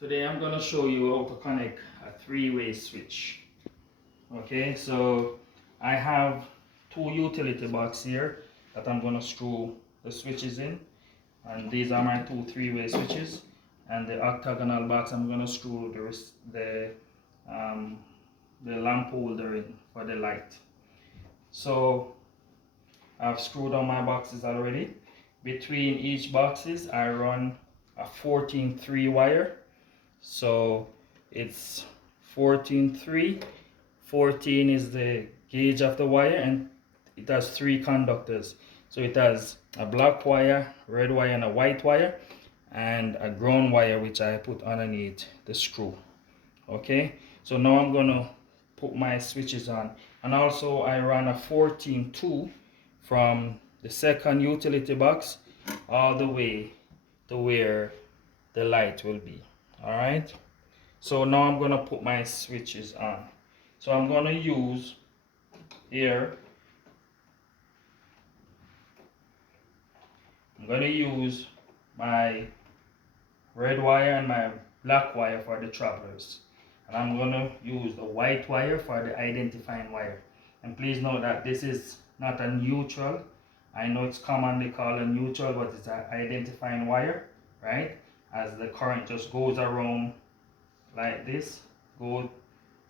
Today I'm gonna show you how to connect a three-way switch. Okay, so I have two utility boxes here that I'm gonna screw the switches in, and these are my two three-way switches. And the octagonal box I'm gonna screw um, the lamp holder in for the light. So I've screwed on my boxes already. Between each boxes I run a 14-3 wire. So it's 14-3. 14 is the gauge of the wire, and it has three conductors. So it has a black wire, red wire, and a white wire, and a ground wire which I put underneath the screw. Okay, so now I'm gonna put my switches on, and also I run a 14-2 from the second utility box all the way to where the light will be. All right, so now I'm gonna put my switches on. So I'm gonna use here, I'm gonna use my red wire and my black wire for the travelers, and I'm gonna use the white wire for the identifying wire. And please note that this is not a neutral. I know it's commonly called a neutral, but it's an identifying wire, right? As the current just goes around like this, go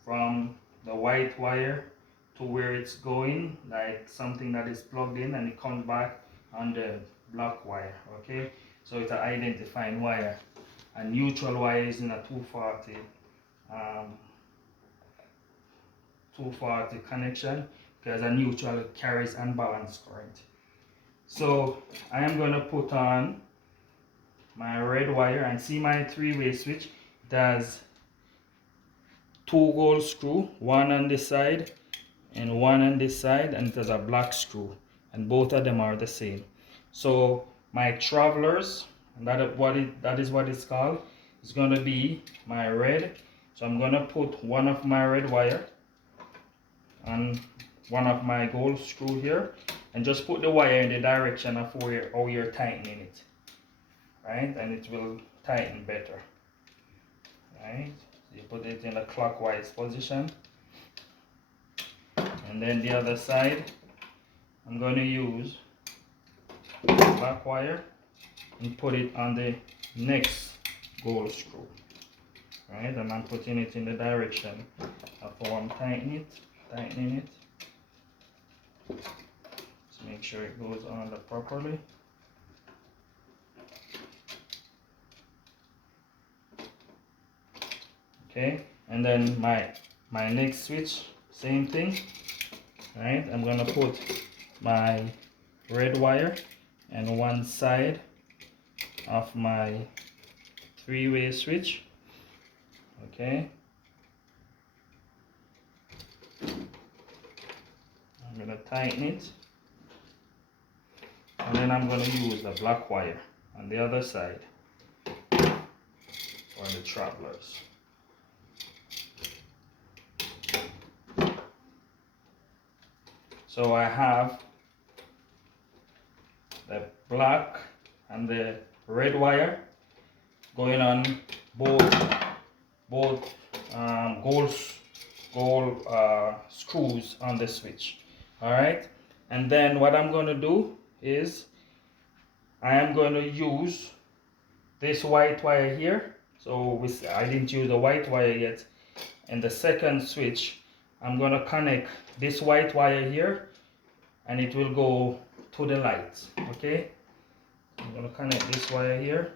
from the white wire to where it's going, like something that is plugged in, and it comes back on the black wire. Okay, so it's an identifying wire. A neutral wire is in a 240 240 connection, because a neutral carries unbalanced current. So I am going to put on my red wire, and see my three-way switch. It has two gold screw, one on this side and one on this side, and it has a black screw, and both of them are the same. So my travelers, and that is what it's called, is going to be my red. So I'm going to put one of my red wire on one of my gold screw here, and just put the wire in the direction of how you're tightening it, right? And it will tighten better, right? So you put it in a clockwise position, and then the other side I'm going to use black wire and put it on the next gold screw, right? And I'm putting it in the direction of how I'm tightening it. Just make sure it goes on properly. Okay, and then my next switch, same thing, right? I'm gonna put my red wire and one side of my three-way switch. Okay, I'm gonna tighten it, and then I'm gonna use the black wire on the other side for the travelers. So I have the black and the red wire going on both gold screws on the switch. All right, and then what I'm going to do is I am going to use this white wire here. So I didn't use the white wire yet. And the second switch, I'm going to connect this white wire here, and it will go to the lights. Okay, I'm going to connect this wire here.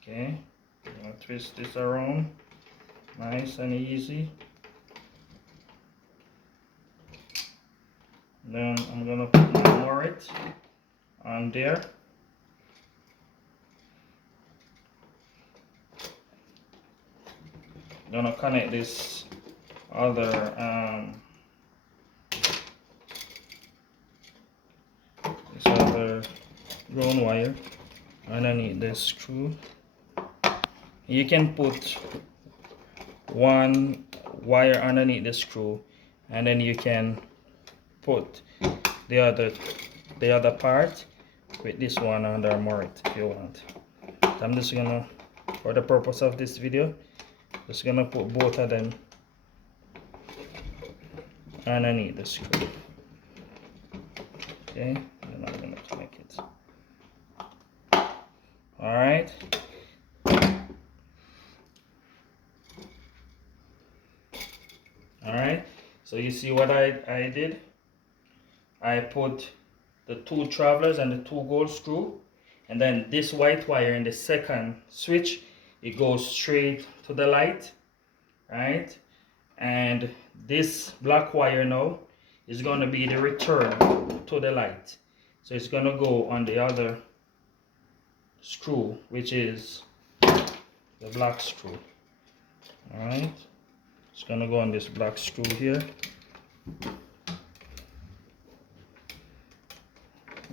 Okay, I'm going to twist this around nice and easy. Then I'm going to put my moret on there. I'm going to connect this other ground wire underneath the screw. You can put one wire underneath the screw, and then you can put the other part with this one under more it if you want. So I'm just gonna, for the purpose of this video, just gonna put both of them underneath the screw. Okay, and I'm gonna connect it. Alright. Alright, so you see what I did? I put the two travelers and the two gold screw, and then this white wire in the second switch, it goes straight to the light, right? And this black wire now is going to be the return to the light. So it's going to go on the other screw, which is the black screw. Alright, it's going to go on this black screw here.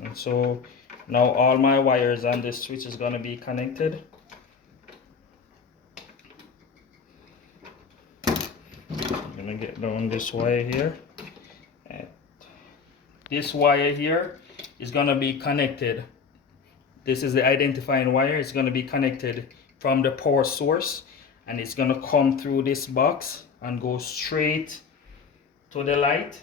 And so now all my wires on this switch is going to be connected. I'm going to get down this wire here. And this wire here is going to be connected. This is the identifying wire. It's going to be connected from the power source, and it's going to come through this box and go straight to the light.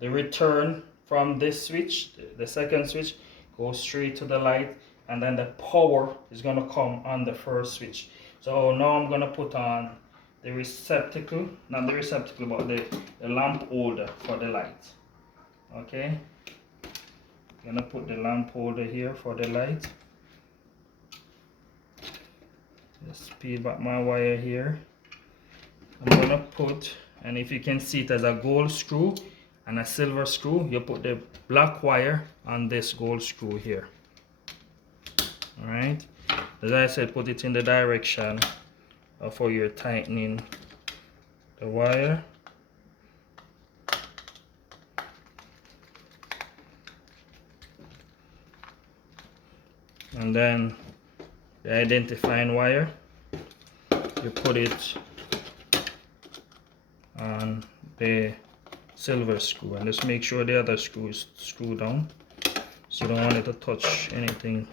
The return from this switch, the second switch, goes straight to the light, and then the power is going to come on the first switch. So now I'm going to put on the receptacle, not the receptacle, but the lamp holder for the light. Okay, I'm going to put the lamp holder here for the light. Just peel back my wire here. I'm going to put, and if you can see it as a gold screw and a silver screw, you put the black wire on this gold screw here. Alright, as I said, put it in the direction of how you're tightening the wire. And then the identifying wire, you put it on the silver screw, and just make sure the other screw is screwed down, so you don't want it to touch anything,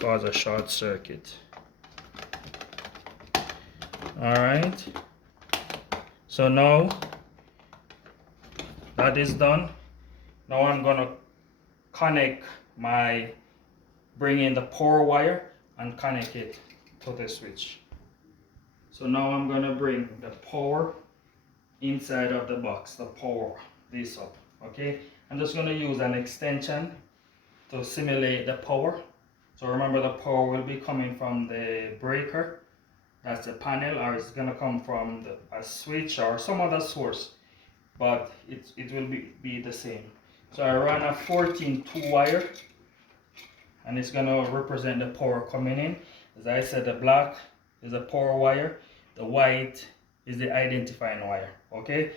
cause a short circuit. Alright, so now that is done. Now I'm gonna connect bring in the power wire and connect it to the switch. So now I'm gonna bring the power inside of the box, the power, this up. Okay, I'm just gonna use an extension to simulate the power. So remember, the power will be coming from the breaker, that's the panel, or it's gonna come from a switch or some other source, but it will be the same. So I run a 14-2 wire, and it's gonna represent the power coming in. As I said, the black is the power wire, the white is the identifying wire. Okay,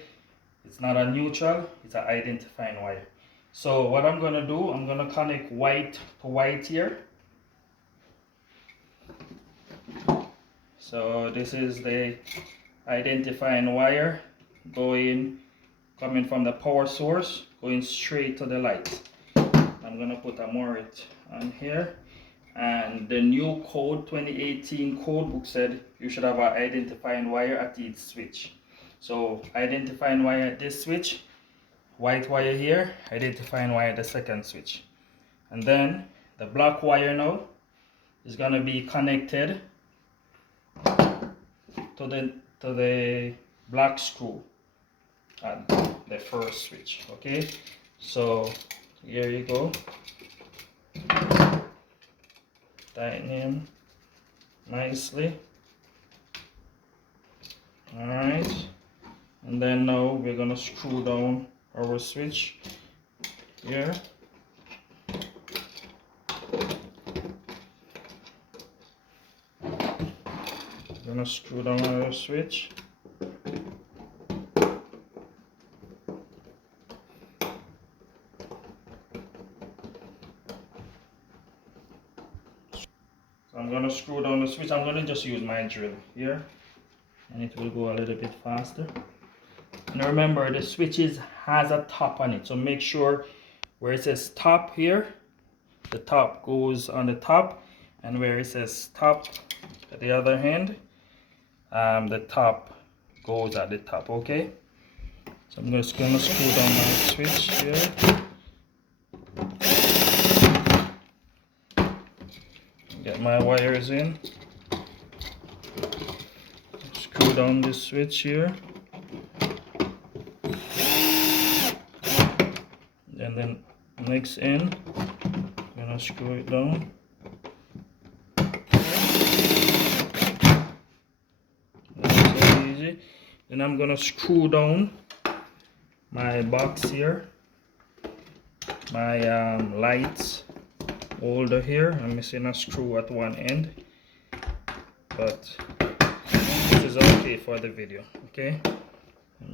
it's not a neutral, it's an identifying wire. So what I'm gonna do, I'm gonna connect white to white here. So this is the identifying wire coming from the power source, going straight to the light. I'm gonna put a Morit on here, and the new code 2018 code book said you should have an identifying wire at each switch. So identifying wire at this switch, white wire here, identifying wire at the second switch, and then the black wire now is gonna be connected to the black screw at the first switch. Okay, so here you go, tighten him nicely. Alright, and then now we're gonna screw down our switch here. We're gonna screw down our switch. So I'm going to screw down the switch. I'm going to just use my drill here, and it will go a little bit faster. And remember, the switch has a top on it, so make sure where it says top here, the top goes on the top, and where it says top at the other hand, the top goes at the top. Okay, so I'm just gonna screw down my switch here. Get my wires in. Screw down this switch here. And then next end, I'm gonna screw it down. That's so easy. Then I'm gonna screw down my box here, my lights holder here. I'm missing a screw at one end, but this is okay for the video. Okay,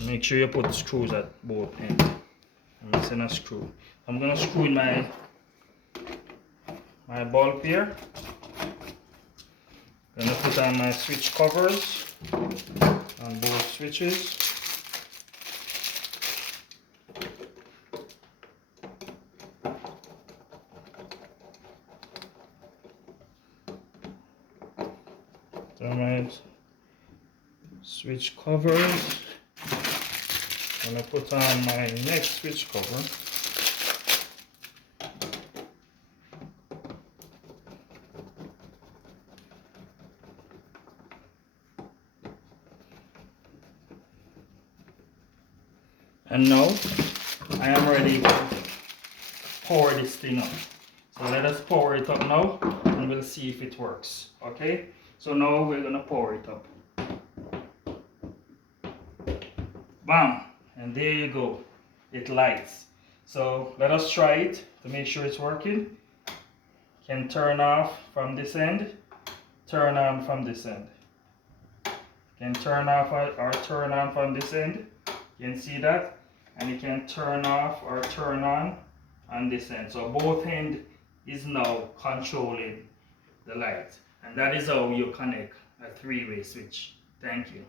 make sure you put screws at both ends. I'm missing a screw. I'm gonna screw in my bulb here. Gonna put on my switch covers on both switches. My switch covers. I'm gonna put on my next switch cover. And now I am ready to pour this thing up. So let us pour it up now and we'll see if it works. Okay? So now we're gonna pour it up. Bam! And there you go. It lights. So let us try it to make sure it's working. Can turn off from this end, turn on from this end. Can turn off or turn on from this end. You can see that. And you can turn off or turn on this end. So both end is now controlling the light. And that is how you connect a three-way switch. Thank you.